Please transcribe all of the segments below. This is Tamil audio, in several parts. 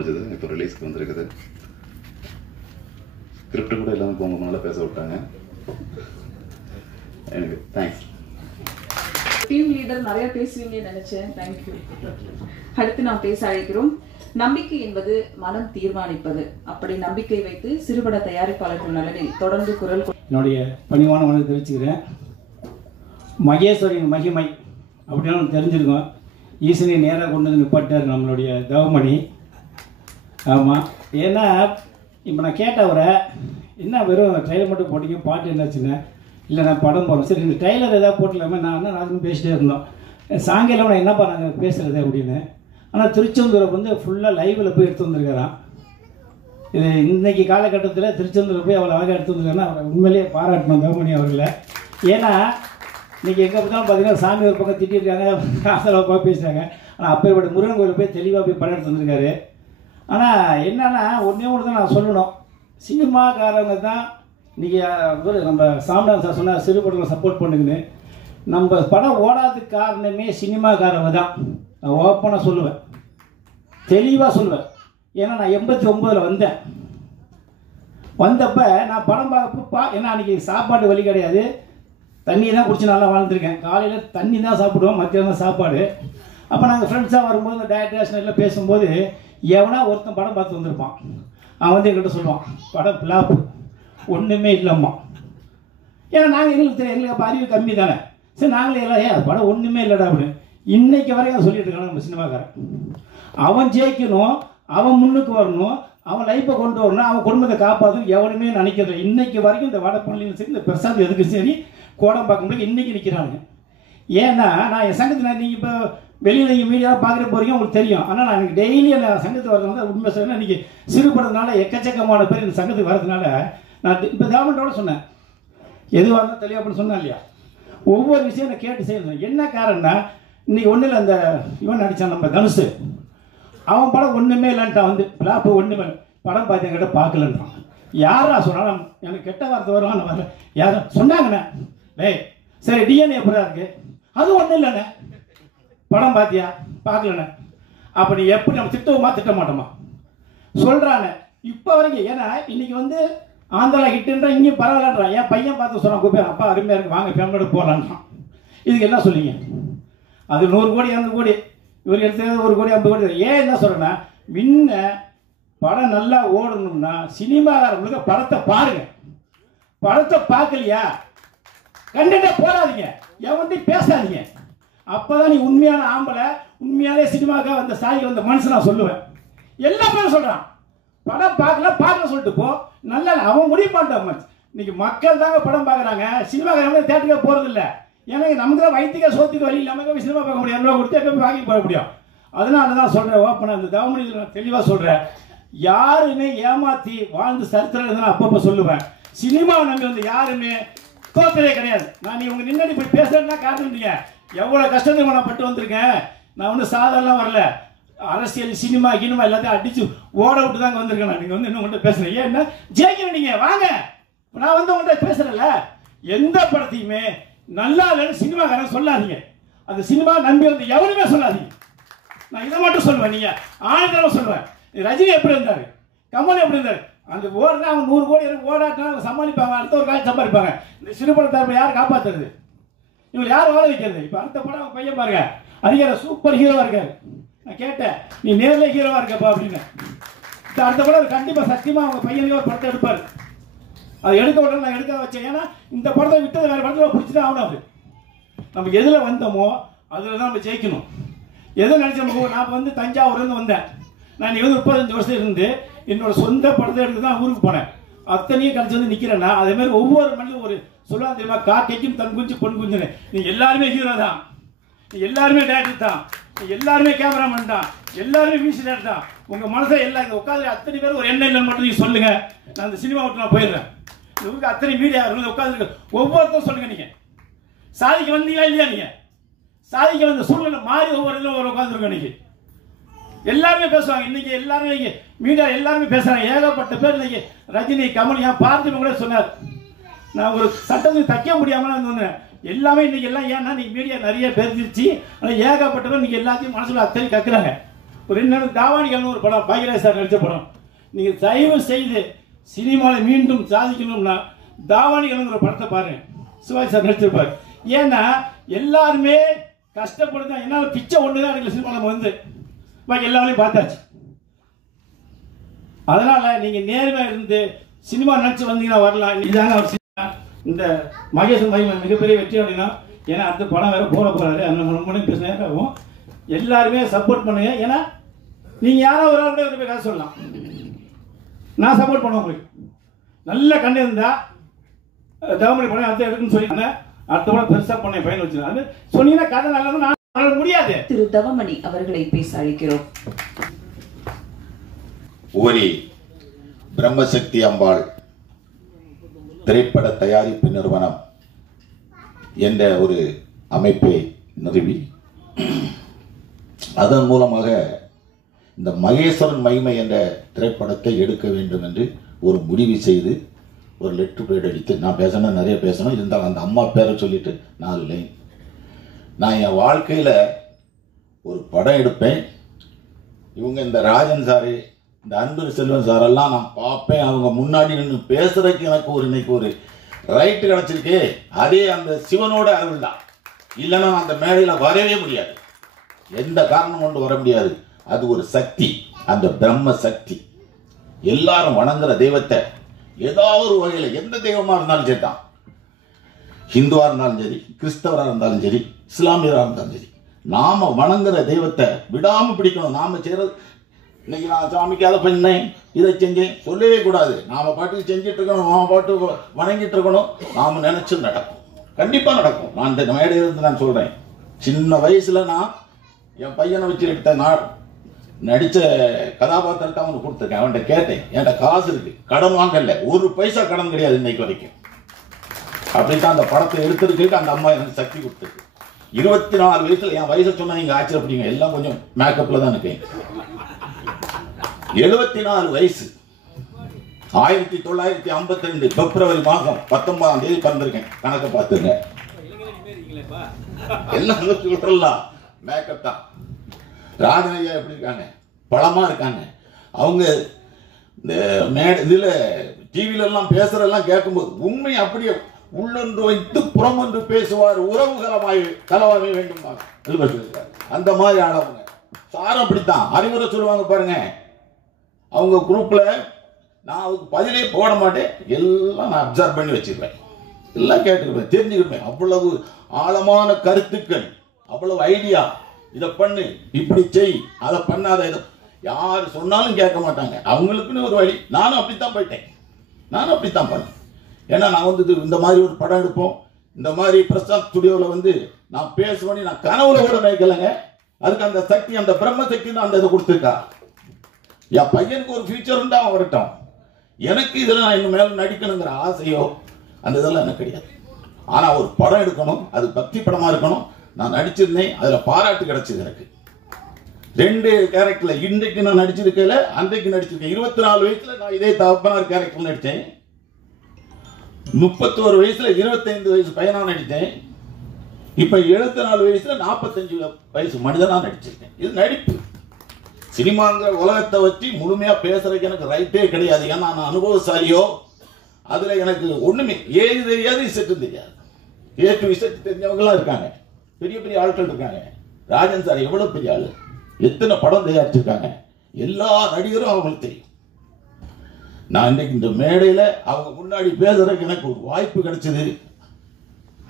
முடிஞ்சது. இப்போ ரிலீஸ்க்கு வந்திருக்குது. ஸ்கிரிப்ட் கூட இல்லாமல் இப்போ உங்க மேலே பேச விட்டாங்க. எனக்கு தேங்க்ஸ். டீம் லீடர் நிறைய பேசுவீங்கன்னு நினைச்சேன். தேங்க்யூ. அடுத்து நாம் பேச அழைக்கிறோம். நம்பிக்கை என்பது மனம் தீர்மானிப்பது. அப்படி நம்பிக்கை வைத்து சிறுபட தயாரிப்பாளர்கள் நலனில் தொடர்ந்து குரல். என்னுடைய பணிவான உணர்வு தெரிவிச்சுக்கிறேன். மகேஸ்வரின் மகிமை அப்படின்னு தெரிஞ்சிருக்கோம். ஈசனை நேராக கொண்டு வந்து நிப்பாட்டார் நம்மளுடைய தவமணி. ஆமாம், ஏன்னா இப்போ நான் கேட்டவரை என்ன வெறும் ட்ரெயிலர் மட்டும் போட்டிங்க, பாட்டு என்னாச்சுன்னு இல்லை நான் படம் போகிறேன். சரி இந்த ட்ரெய்லர் எதாவது போட்டலாமே, நான் ராஜன் பேசிட்டே இருந்தோம். சாயங்காலம் நான் என்னப்பா நாங்கள் பேசுகிறது அப்படின்னு. ஆனால் திருச்செந்தூரை வந்து ஃபுல்லாக லைவில் போய் எடுத்து வந்திருக்கிறான். இது இன்றைக்கி காலகட்டத்தில் திருச்செந்தூரை போய் அவ்வளோ அழகாக எடுத்து வந்திருக்காருன்னா அவரை உண்மையிலேயே பாராட்டணும் தவமணி அவர்களை. ஏன்னா இன்றைக்கி எங்கே பார்த்தாலும் பார்த்தீங்கன்னா சாமி ஒரு பக்கம் திட்டிருக்காங்க, ஆசலப்பா பேசுகிறாங்க. ஆனால் அப்போ இப்படி முருகன் கோயில் போய் தெளிவாக போய் படம் எடுத்து வந்திருக்காரு. ஆனால் என்னென்னா ஒன்றே ஒன்று தான் நான் சொல்லணும், சினிமாக்காரங்க தான் இன்றைக்கி நம்ம சாம்ரான் சார் சொன்னார் சிறுபடங்களை சப்போர்ட் பண்ணுங்கன்னு. நம்ம படம் ஓடாததுக்கு காரணமே சினிமாக்காரங்க தான். நான் ஓப்பனாக சொல்லுவேன், தெளிவாக சொல்லுவேன். ஏன்னா நான் 89 வந்தேன். வந்தப்போ நான் படம் பார்க்கப்போ ஏன்னா அன்றைக்கி சாப்பாடு வழி கிடையாது, தண்ணி தான் குடிச்சு நல்லா வாழ்ந்துருக்கேன். காலையில் தண்ணி தான் சாப்பிடுவோம், மத்தியானம் சாப்பாடு. அப்போ நாங்கள் ஃப்ரெண்ட்ஸாக வரும்போது இந்த டயட் எல்லாம் பேசும்போது எவனா ஒருத்தன் படம் பார்த்து வந்திருப்பான். அவன் வந்து எங்கள்கிட்ட சொல்லுவான், படம் பிளாப்பு ஒன்றுமே இல்லைம்மா. ஏன்னா நாங்கள் எங்களுக்கு அப்போ அறிவு கம்மி தானே. சரி நாங்களே எல்லாம் அது படம் ஒன்றுமே இல்லைடா அப்படின்னு. இன்றைக்கி வரைக்கும் சொல்லிட்டு இருக்காங்க நம்ம சினிமாக்காரன். அவன் ஜெயிக்கணும், அவன் முன்னுக்கு வரணும், அவன் லைஃப்பை கொண்டு வரணும், அவன் குடும்பத்தை காப்பாற்றணும் எவனுமே நினைக்கிறது. இன்றைக்கி வரைக்கும் இந்த வடப்பள்ளியும் சரி இந்த பிரசாத் எதுக்கும் சரி கோடம் பார்க்கும்போது இன்றைக்கி நிற்கிறானுங்க. ஏன்னா நான் என் சங்கத்தில் நீங்கள் இப்போ வெளியில் நீங்கள் மீடியாவில் பார்க்குற போகிறீங்க உங்களுக்கு தெரியும். ஆனால் நான் எனக்கு டெய்லி அந்த சங்கத்துக்கு வரதுனால உண்மை சொன்னால் இன்றைக்கி சிறுபடுறதுனால எக்கச்சக்கமான பேர் இந்த சங்கத்துக்கு வரதுனால நான் இப்போ கவர்மெண்ட்டோட சொன்னேன் எதுவாக இருந்தால் தெளிவாக அப்படின்னு சொன்னேன் இல்லையா. ஒவ்வொரு விஷயம் நான் கேட்டு செய்யணும். என்ன காரணம்னா இன்றைக்கி ஒன்றும் இல்லை, அந்த இவன் நடித்தான் நம்ம தனுஷ், அவன் படம் ஒன்றுமே இல்லைன்ட்டான். வந்து பிளாப்பு ஒன்றுமே படம் பார்த்து என்கிட்ட பார்க்கலன்றான். யாரா சொன்னாலும் எனக்கு கெட்ட வார்த்தை வருவான்னு வரல. யாரும் சொன்னாங்கண்ணே, டேய் சரி டிஎன்ஏ எப்படா இருக்கு, அது ஒன்றும் இல்லைண்ணே, படம் பார்த்தியா பார்க்கலண்ணே. அப்படி எப்படி நம்ம திட்டவுமா திட்ட மாட்டோமா சொல்கிறானே இப்போ வரைக்கும். ஏன்னா இன்றைக்கி வந்து ஆந்திரா ஹிட்டுன்றா இங்கேயும் பரவாயில்லன்றான். என் பையன் பார்த்து சொன்னான், கூப்பிட்டு அப்பா அருமையாக இருக்குது வாங்க ஃபேமிலியோட போகலான்றான். இதுக்கு என்ன சொல்லிங்க, அது 100 கோடி 200 கோடி இவர் எடுத்தது 1 கோடி 50 கோடி. ஏன் என்ன சொல்கிறேன்னா முன்ன படம் நல்லா ஓடணும்னா சினிமாக்காரங்களுக்கு படத்தை பாருங்க. படத்தை பார்க்கலையா கண்டிப்பாக போடாதீங்க, எவன்ட்டையும் பேசாதீங்க. அப்போ தான் நீ உண்மையான ஆம்பளை, உண்மையாலே சினிமாக்காக வந்த சாய்க்கு வந்த மனுஷன் நான் சொல்லுவேன். எல்லா பேரும் சொல்கிறான் படம் பார்க்கல சொல்லிட்டு போ. நல்லா அவன் முடிவு பண்ணிட்டான். இன்னைக்கு மக்கள் தாங்க படம் பார்க்குறாங்க, சினிமாக்காரங்க தேட்டருக்கே போகிறதில்ல. ஏன்னா நமக்கு தான் வயிற்றுக்கே சோத்துக்கு வழி இல்லாமல் சினிமா பார்க்க முடியும், 2 ரூபா கொடுத்து எப்போ வாங்கி போக முடியும். அதனால தான் சொல்கிறேன் ஓப்பனாக அந்த தவமணியில் நான் தெளிவாக சொல்கிறேன், யாருமே ஏமாற்றி வாழ்ந்து சரித்திரம் நான் அப்பப்போ சொல்லுவேன். சினிமாவை நம்பி வந்து யாருமே தோற்றதே கிடையாது. நான் நீ உங்கள் நின்னாடி போய் பேசுறேன்னா காரணம் இல்லைங்க, எவ்வளோ கஷ்டத்துக்கு நான் பட்டு வந்திருக்கேன். நான் வந்து சாதாரண வரல, அரசியல் சினிமா கினிமா எல்லாத்தையும் அடித்து ஓட விட்டு தாங்க வந்திருக்கேன். நீங்கள் வந்து இன்னும் உங்கள்கிட்ட பேசுகிறேன். ஏன்னா ஜெயிக்கணும், நீங்கள் வாங்க, நான் வந்து உங்கள்கிட்ட பேசுகிறேன்ல. எந்த படத்தையுமே நல்லா இல்லைன்னு சினிமாக்காரன் சொல்லாதீங்க, அந்த சினிமா நம்பி வந்து எவருமே சொல்லாதீங்க. நான் இதை மட்டும் சொல்லுவேன், நீங்கள் ஆனந்தமாக சொல்லுவேன். ரஜினி எப்படி இருந்தார், கமல் எப்படி இருந்தார், அந்த ஓடுனா அவங்க 100 கோடி ஓடாட்டினா அவங்க சமாளிப்பாங்க, அடுத்த ஒரு காட்சி சம்பாதிப்பாங்க. இந்த சிறுபடத்தை யார் காப்பாற்றுறது, இவங்க யார் வாழ வைக்கிறது? இப்போ அடுத்த படம் அவங்க பையன் பாருங்க, அதிகார சூப்பர் ஹீரோவாக இருக்காரு. நான் கேட்டேன் நீ நேரில் ஹீரோவாக இருக்கப்பா அப்படின்னு. அடுத்த படம் கண்டிப்பாக சத்தியமாக அவங்க பையனுக்கு ஒரு படத்தை எடுப்பார். அதை எடுக்க உடனே நான் எடுக்க வச்சேன். ஏன்னா இந்த படத்தை விட்டது வேறு படத்தில் பிடிச்சிதான் ஆகணும். அது நம்ம எதில் வந்தோமோ அதில் தான் நம்ம ஜெயிக்கணும். எதை நினச்சோமோ, நான் வந்து தஞ்சாவூர்லேருந்து வந்தேன். நான் இங்கே வந்து 35 வருஷம் இருந்து என்னோட சொந்த படத்தை எடுத்து தான் ஊருக்கு போனேன். அத்தனையும் கழிச்சு வந்து நிற்கிறேன்னா அதேமாதிரி ஒவ்வொரு மனிதனும் ஒரு சொல்லுவாங்க தெரியுமா, காக்கைக்கும் தன் குஞ்சு பொன் குஞ்சுன்னு. நீங்கள் எல்லாருமே ஹீரோ தான், நீங்கள் எல்லாருமே டேரக்டர் தான், நீங்கள் எல்லாருமே கேமராமேன் தான், எல்லாருமே மியூசிக் டேரக்டர் தான். உங்கள் மனசை எல்லாம் உட்காந்து அத்தனை பேர் ஒரு எண்ணெய் இல்லைன்னு மட்டும் நீங்கள் சொல்லுங்கள். நான் அந்த சினிமா விட்டு நான் போயிடுறேன். இந்த ஊருக்கு அத்தனை மீடியா உட்காந்துருக்கு, ஒவ்வொருத்தரும் சொல்லுங்கள். நீங்கள் சாதிக்க வந்தீங்களா இல்லையா? நீங்கள் சாதிக்க வந்த சூழ்நிலை மாறி ஒவ்வொரு இதில் ஒரு உட்காந்துருக்கோம். இன்னைக்கு எல்லாருமே பேசுவாங்க, இன்னைக்கு எல்லாருமே இன்னைக்கு மீடியா எல்லாருமே பேசுகிறாங்க. ஏகப்பட்ட பேர் இன்னைக்கு ரஜினி கமல் ஏன் பார்த்திபன் கூட சொன்னார், நான் ஒரு சட்டத்துக்கு தைக்க முடியாமல் இருந்தேன். எல்லாமே இன்னைக்கு எல்லாம் ஏன்னா இன்னைக்கு மீடியா நிறைய பேர்ந்துருச்சு. ஆனால் ஏகப்பட்டவங்க இன்னைக்கு எல்லாத்தையும் மனசில் அத்தனை கற்கிறாங்க. ஒரு 2 நாள் தாவாணிகள்னு ஒரு படம் பாக்யராஜ் சார் நடித்த படம். நீங்கள் தயவு செய்து சினிமாவில் மீண்டும் சாதிக்கணும்னா தாவாணிகள்ங்கிற படத்தை பாருங்க, சிவாஜி சார் நடிச்சிருப்பார். ஏன்னா எல்லாருமே கஷ்டப்படுது. என்னால் பிச்சை ஒன்று தான் எனக்கு சினிமாவில் வந்து பாக்கி எல்லாரையும் பார்த்தாச்சு. அதனால் நீங்கள் நேர்மையாக இருந்து சினிமா நினச்சி வந்தீங்கன்னா வரலாம். இதாங்க அவர் இந்த மகேஷ் மகிமை மிகப்பெரிய வெற்றி அப்படின்னா, ஏன்னா அடுத்த படம் வேறு போட போகிறாரு. அதனால் ரொம்ப பேசினாகவும் எல்லாருமே சப்போர்ட் பண்ணுங்க. ஏன்னா நீங்கள் யாரோ ஒரு ஆள் கூட போய் காசு சொல்லலாம், நான் சப்போர்ட் பண்ணுவேன். உங்களுக்கு நல்ல கண்ணு இருந்தால் தவமணி படம் அடுத்த எடுக்குன்னு சொல்லி அடுத்த படம் பெருசாக பண்ண பயன் வச்சுருக்காங்க சொன்னீங்கன்னா கதை நல்லது. நான் முடியாது. திரு தவமணி அவர்களை பேச அழைக்கிறோம். ஓரி பிரம்மசக்தி அம்பாள் திரைப்பட தயாரிப்பு நிறுவனம் என்ற ஒரு அமைப்பை நிறுவி அதன் மூலமாக இந்த மகேஸ்வரன் மகிமை என்ற திரைப்படத்தை எடுக்க வேண்டும் என்று ஒரு முடிவு செய்து ஒரு லெட்டர் பேட் அடித்து, நான் பேசணும் நிறைய பேசணும், இருந்தாலும் அந்த அம்மா பேரை சொல்லிட்டு 4 லைன். நான் என் வாழ்க்கையில் ஒரு படம் எடுப்பேன். இவங்க இந்த ராஜன் சாரு, இந்த அன்பு செல்வன் சாரெல்லாம் நான் பார்ப்பேன். அவங்க முன்னாடி நின்று பேசுறதுக்கு எனக்கு இன்னைக்கு ஒரு ரைட்டு கிடச்சிருக்கு. அதே அந்த சிவனோட அருள் தான். இல்லைன்னா அந்த மேடையில் வரவே முடியாது. எந்த காரணம் கொண்டு வர முடியாது. அது ஒரு சக்தி, அந்த பிரம்ம சக்தி. எல்லாரும் வணங்குற தெய்வத்தை ஏதாவது ஒரு வகையில் எந்த தெய்வமாக இருந்தாலும் சரி தான், ஹிந்துவாக இருந்தாலும் சரி, கிறிஸ்தவராக இருந்தாலும் சரி, இஸ்லாமியராக இருந்தாலும் சரி, நாம வணங்குற தெய்வத்தை விடாமல் பிடிக்கணும். நாம செய்கிறது இன்னைக்கு நான் சாமிக்கு அதை பண்ணேன் இதை செஞ்சேன் சொல்லவே கூடாது. நாம பாட்டுக்கு செஞ்சுட்டு இருக்கணும், நாம பாட்டு வணங்கிட்டு இருக்கணும். நாம நினைச்சு நடக்கும், கண்டிப்பாக நடக்கும். நான் இந்த மேடையிலிருந்து நான் சொல்றேன், சின்ன வயசுல நான் என் பையனை வச்சு எடுத்த நடித்த கதாபாத்திரத்தை அவனுக்கு கொடுத்துருக்கேன். அவன்கிட்ட கேட்டேன், என்கிட்ட காசு இருக்கு, கடன் வாங்கல, 1 பைசா கடன் கிடையாது இன்னைக்கு வரைக்கும். அப்படித்தான் அந்த படத்தை எடுத்திருக்கு. அந்த அம்மா எனக்கு சக்தி கொடுத்துருக்கு. 24 வயசுல, என் வயசை சொன்னா நீங்க ஆச்சரியப்படுவீங்க, எல்லாம் கொஞ்சம் மேக்கப்ல தான் இருக்கேன். 74 வயசு, 1952 பிப்ரவரி மாதம் 19ஆம் தேதி பிறந்திருக்கேன். கணக்கை பார்த்துங்க, எல்லாம் சொல்றலாம் மேக்கப் தான். ராஜனையா எப்படி இருக்காங்க, பழமா இருக்காங்க. அவங்க இந்த இதில் டிவில எல்லாம் பேசுறதெல்லாம் கேட்கும்போது உண்மை அப்படியே உள்ளொன்று வைத்து புறமொன்று பேசுவார், உறவு கலவாக வேண்டும் அந்த மாதிரி ஆளவங்க. சாரம் அப்படித்தான் அறிவுரை சொல்லுவாங்க பாருங்க. அவங்க குரூப்ல நான் அதுக்கு பதிலே போட மாட்டேன், எல்லாம் நான் அப்சர்வ் பண்ணி வச்சிருப்பேன், எல்லாம் கேட்டுருப்பேன், தெரிஞ்சுக்கிருப்பேன். அவ்வளவு ஆழமான கருத்துக்கள், அவ்வளவு ஐடியா. இதை பண்ணு, இப்படி செய், அதை பண்ணாத, இதை யார் சொன்னாலும் கேட்க மாட்டாங்க. அவங்களுக்குன்னு ஒரு வழி. நானும் அப்படித்தான் போயிட்டேன், நானும் அப்படித்தான் பண்ணேன். ஏன்னா நான் வந்து இந்த மாதிரி ஒரு படம் எடுப்போம், இந்த மாதிரி பிரசாத் ஸ்டுடியோவில் வந்து நான் பேசுவேன், நான் கனவுல கூட நினைக்கலைங்க. அதுக்கு அந்த சக்தி, அந்த பிரம்ம சக்தி தான் அந்த இதை கொடுத்துருக்கா. என் பையனுக்கு ஒரு ஃபியூச்சர் இருந்தா அவன் வரட்டும். எனக்கு இதில் நான் இன்னும் மேலும் நடிக்கணுங்கிற ஆசையோ அந்த இதெல்லாம் எனக்கு கிடையாது. ஆனால் ஒரு படம் எடுக்கணும், அது பக்தி படமாக இருக்கணும். நான் நடிச்சிருந்தேன், அதில் பாராட்டு கிடைச்சது எனக்கு. 2 கேரக்டரில் இன்றைக்கு நான் நடிச்சிருக்கல, அன்றைக்கு நடிச்சிருக்கேன். 24 வயசுல நான் இதே தகப்பனார் கேரக்டர் நடித்தேன். 31 வயசுல 25 வயசு பையனா நடித்தேன். இப்போ 74 வயசுல 45 வயசு மனிதனா நடிச்சிருக்கேன். இது நடிப்பு. சினிமாங்கிற உலகத்தை வச்சு முழுமையா பேசுறதுக்கு எனக்கு ரைட்டே கிடையாது. ஏன்னா நான் அனுபவசாலியோ, அதுல எனக்கு ஒண்ணுமே ஏது தெரியாது, இசட்டும் தெரியாது. ஏ டு இசட் தெரிஞ்சவங்களாம் இருக்காங்க, பெரிய பெரிய ஆட்கள் இருக்காங்க. ராஜன் சார் எவ்வளவு பெரிய ஆளு, எத்தனை படம் தயாரிச்சிருக்காங்க, எல்லா நடிகரும் அவங்களுக்கு தெரியும். நான் இன்னைக்கு இந்த மேடையில அவங்க முன்னாடி பேசுறதுக்கு எனக்கு ஒரு வாய்ப்பு கிடைச்சது.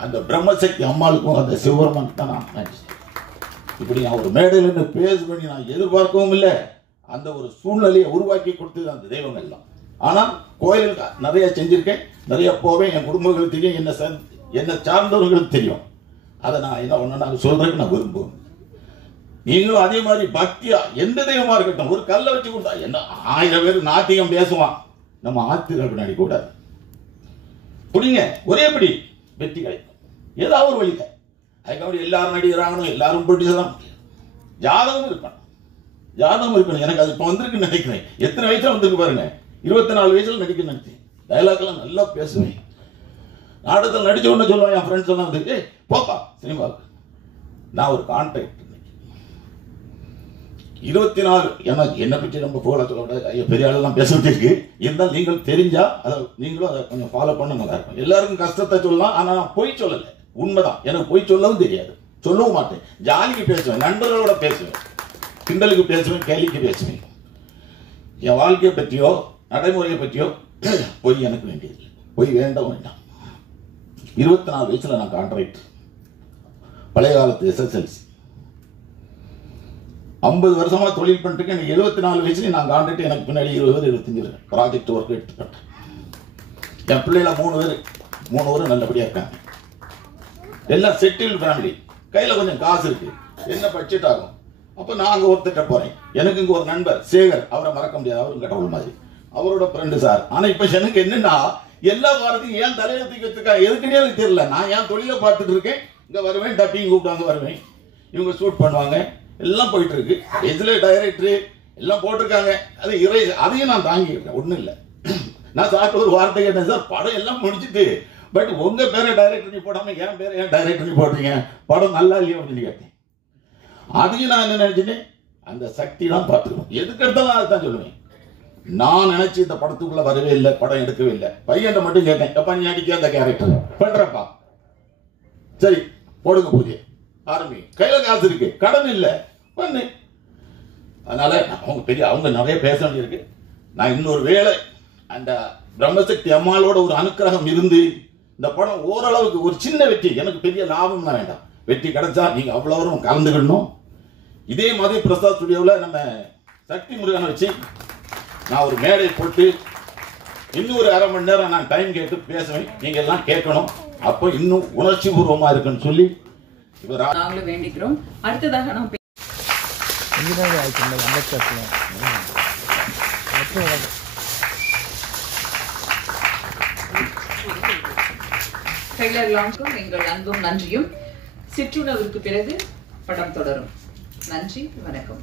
அந்த பிரம்மசக்தி அம்மாளுக்கும் அந்த சிவபெருமான் தான் நான் நினைச்சேன். இப்படி நான் ஒரு மேடையில் நின்று பேசுவேன் நான் எதிர்பார்க்கவும் இல்லை. அந்த ஒரு சூழ்நிலையை உருவாக்கி கொடுத்தது அந்த தெய்வங்கள் எல்லாம். ஆனால் கோயிலுக்கு நிறைய செஞ்சிருக்கேன், நிறைய போவேன். என் குடும்பங்களுக்கு தெரியும், என்னை சார்ந்தவர்களுக்கு தெரியும். அதை நான் என்ன ஒன்று நான் சொல்றதுக்கு நான் விரும்புவேன். நீங்களும் அதே மாதிரி பக்தியா எந்த தெய்வமா இருக்கட்டும், ஒரு கல்லை வச்சு கொடுத்தா என்ன 1000 பேர் நாத்திகம் பேசுவான், நம்ம ஆத்திரம் பின்னாடி கூடாது. புரியுங்க, ஒரே படி வெற்றி கிடைக்கும். ஏதாவது ஒரு வழியில் அதுக்கு எல்லாரும் நடிகராகணும், எல்லாரும் ப்ரொடியூசரும், ஜாதகம் இருக்கணும், ஜாதகம் இருக்கணும். எனக்கு அது இப்போ வந்திருக்குன்னு நினைக்கிறேன். எத்தனை வயசுல வந்திருக்கு பாருங்க. 24 வயசுல நடிக்க நினைச்சேன். டைலாக்லாம் நல்லா பேசுவேன். நாடகத்தில் நடிச்ச உடனே சொல்லுவேன், என் ஃப்ரெண்ட்ஸ் எல்லாம் வந்து போப்பா சினிமாவுக்கு. நான் ஒரு கான்ட்ராக்ட் 24 என்னை பற்றி நம்ம போல பெரிய ஆளெல்லாம் பேசிட்டு இருக்கு. இருந்தாலும் நீங்கள் தெரிஞ்சா அதை நீங்களும் அதை கொஞ்சம் ஃபாலோ பண்ண நல்லா இருக்கும். எல்லாருக்கும் கஷ்டத்தை சொல்லலாம், ஆனால் நான் பொய் சொல்லலை, உண்மைதான். எனக்கு பொய் சொல்லவும் தெரியாது, சொல்லவும் மாட்டேன். ஜாலிக்கு பேசுவேன், நண்பர்களோட பேசுவேன், கிண்டலுக்கு பேசுவேன், கேலிக்கு பேசுவேன். என் வாழ்க்கையை பற்றியோ நடைமுறையை பற்றியோ பொய் எனக்கு வேண்டியதில்லை, பொய் வேண்டாம் வேண்டாம். 24 வயசுல நான் கான்ட்ராக்ட், பழைய காலத்து SSLC. 50 வருஷமா தொழில் பண்ணிட்டு எனக்கு 74 வயசுல நான் கான்ட்ராக்ட். எனக்கு பின்னாடி 20 25 ப்ராஜெக்ட் ஒர்க் எடுத்துக்கிட்டேன். என் பிள்ளைல 3 பேர் நல்லபடியா இருக்காங்க. எல்லாம் செட்டில் ஃபேமிலி, கையில கொஞ்சம் காசு இருக்கு. என்ன பட்ஜெட் ஆகும்? அப்ப நான் அங்க ஒருத்தட்ட போறேன். எனக்கு இங்க ஒரு நண்பர் சேகர், அவரை மறக்க முடியாது, அவரும் கடவுள் மாதிரி, அவரோட ஃப்ரெண்டு சார். ஆனா இப்ப எனக்கு என்னன்னா எல்லா வாரத்தையும் ஏன் தலையில தூக்கி வச்சிருக்கா எதுக்குன்னே எனக்கு தெரியல. நான் ஏன் தொழிலை பார்த்துட்டு இருக்கேன், இங்க வருவேன், டப்பிங் கூப்பிட்டாங்க வருவேன், இவங்க ஷூட் பண்ணுவாங்க, எல்லாம் போயிட்டு இருக்கு. இதுல டைரக்டர் எல்லாம் போட்டிருக்காங்க. அது அதையும் நான் தாங்கிக்கிறேன், ஒண்ணும் இல்லை. நான் சாப்பிட்டு ஒரு வார்த்தை கேட்டேன், சார் படம் எல்லாம் முடிச்சுட்டு பட் உங்க பேரை டைரக்டர் நீ போடாம என் பேரை ஏன் டைரக்டர் நீ போடுறீங்க, படம் நல்லா இல்லையோ அப்படின்னு கேட்டேன். அதையும் நான் என்ன நினைச்சிட்டேன், அந்த சக்தி தான் பார்த்துக்கணும். எதுக்கு எடுத்தாலும் அதுதான் சொல்லுவேன். நான் நினைச்சு இந்த படத்துக்குள்ள வரவே இல்லை, படம் எடுக்கவே இல்லை. பையன் மட்டும் கேட்டேன், எப்ப நீ அடிக்க அந்த கேரக்டர் பண்றப்பா, சரி போடுங்க பூஜை ஆரம்பி, கையில காசு இருக்கு, கடன் இல்லை, பண்ணு. அதனால அவங்க நிறைய பேச வேண்டியிருக்கு. நான் இன்னொரு வேளை அந்த பிரம்மசக்தி அம்மாளோட ஒரு அனுக்கிரகம் இருந்து இந்த படம் ஓரளவுக்கு ஒரு சின்ன வெற்றி, எனக்கு பெரிய லாபம்லாம் வேண்டாம், வெற்றி கிடைச்சா நீங்க அவ்வளவு கலந்துக்கணும். இதே மாதிரி பிரசாத் ஸ்டுடியோவில் நம்ம சக்தி முருகனை வச்சு நான் ஒரு மேடை போட்டு இன்னொரு அரை மணி நேரம் நான் டைம் கேட்டு பேசுவேன், நீங்க எல்லாம் கேட்கணும். அப்போ இன்னும் உணர்ச்சி பூர்வமா இருக்குன்னு சொல்லி நாங்களும் வேண்டிக்கிறோம். அடுத்ததாக நாம் ட்ரெய்லர் எங்கள் அன்பும் நன்றியும். சிற்றுணவிற்கு பிறகு படம் தொடரும். நன்றி, வணக்கம்.